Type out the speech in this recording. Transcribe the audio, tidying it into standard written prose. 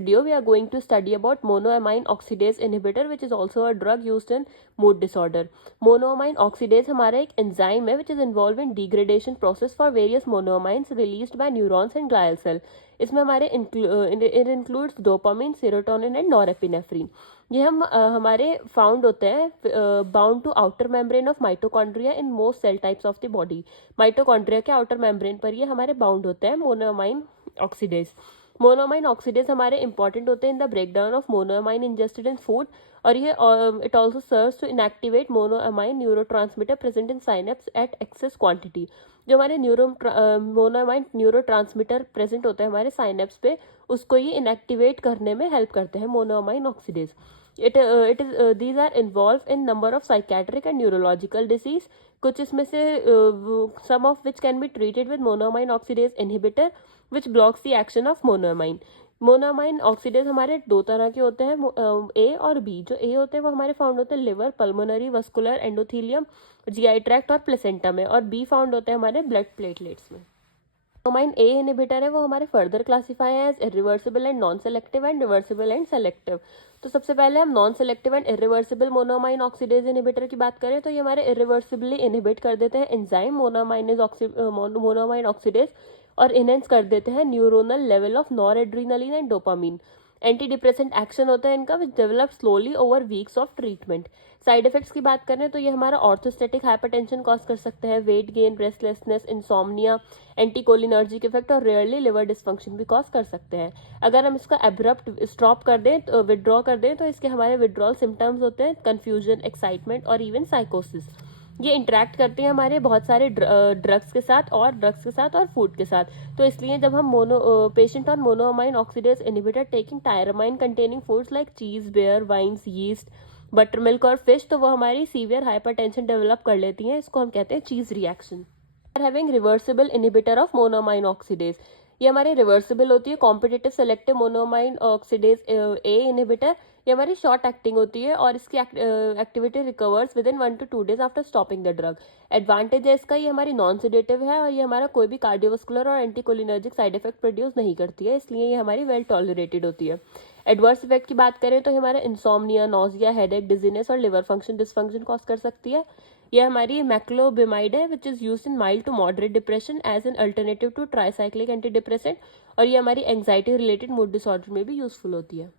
Video we are going to study about monoamine oxidase inhibitor, which is also a drug used in mood disorder. Monoamine oxidase हमारा एक enzyme है which is involved in degradation process for various monoamines released by neurons and glial cell. इसमें हमारे it includes dopamine, serotonin and norepinephrine. ये हमारे found होते हैं bound to outer membrane of mitochondria in most cell types of the body. Mitochondria के outer membrane पर ये हमारे बाउंड होते हैं मोनोअमाइन ऑक्सीडेज. मोनोअमाइन ऑक्सीडेज हमारे इंपॉर्टेंट होते हैं in the breakdown of monoamine ingested in food, और ये it also serves to inactivate monoamine neurotransmitter present in synapse at excess quantity. जो हमारे मोनोअमाइन न्यूरोट्रांसमीटर प्रेजेंट होते हैं हमारे साइनेप्स पे, उसको ये इनएक्टिवेट करने में हेल्प करते हैं monoamine oxidase. These are involved in number of psychiatric and neurological disease. कुछ इसमें से some of which can be treated with monoamine oxidase inhibitor which blocks the action of monoamine. Monoamine oxidase हमारे दो तरह के होते हैं, ए और बी. जो ए होते हैं वो हमारे फाउंड होते हैं liver, pulmonary, vascular, endothelium, GI tract और प्लेसेंटा में, और बी फाउंड होते हैं हमारे ब्लड प्लेटलेट्स में. मोनोमाइन ए इनहिबिटर है वो हमारे फर्दर क्लासीफाई है as irreversible and non selective and reversible and selective. तो सबसे पहले हम non selective and irreversible monoamine oxidase inhibitor की बात करें तो ये हमारे इरिवर्सिबली इनहिबिट कर देते हैं एंजाइम मोनोमाइन ऑक्सीडेज और इनहेंस कर देते हैं neuronal level of noradrenaline and dopamine. Anti depressant action होता है इनका which develop slowly over weeks of treatment. Side effects की बात करें तो ये हमारा ऑर्थोस्टेटिक हाइपरटेंशन कॉज कर सकते हैं, weight gain, restlessness, insomnia, anticholinergic effect और रेयरली लिवर डिस्फंक्शन भी कॉज कर सकते हैं. अगर हम इसका एब्रप्ट स्टॉप कर दें तो विड्रॉ कर दें तो इसके हमारे विड्रॉल सिम्टम्स होते हैं कन्फ्यूजन, एक्साइटमेंट और इवन साइकोसिस. ये इंटरेक्ट करते हैं हमारे बहुत सारे ड्रग्स के साथ और फूड के साथ. तो इसलिए जब हम patient on monoamine oxidase inhibitor taking tyramine containing foods like cheese, beer, wines, yeast, butter milk और फिश, तो वो हमारी सीवियर हाइपरटेंशन डेवलप कर लेती हैं. इसको हम कहते हैं चीज reaction. Having reversible inhibitor of monoamine oxidase. ये हमारी रिवर्सिबल होती है कॉम्पिटिटिव सेलेक्टिव मोनोअमाइन ऑक्सीडेज ए इनहिबिटर. ये हमारी शॉर्ट एक्टिंग होती है और इसकी activity recovers with in 1 to 2 days after stopping the drug. Advantage है इसका, ये हमारी नॉन सेडेटिव है और ये हमारा कोई भी कार्डियोवास्कुलर और एंटीकोलिनर्जिक साइड इफेक्ट प्रोड्यूस नहीं करती है, इसलिए ये हमारी वेल टॉलरेटेड होती है. एडवर्स इफेक्ट की बात करें तो हमारा इंसोम्निया, नॉजिया, हेडेक, डिजीनेस और लिवर फंक्शन डिसफंक्शन कॉज कर सकती है. यह हमारी मैक्लोबिमाइड है which is used in mild to moderate depression as an alternative to tricyclic anti depressant, और ये हमारी एंजाइटी रिलेटेड मूड डिसऑर्डर में भी यूजफुल होती है.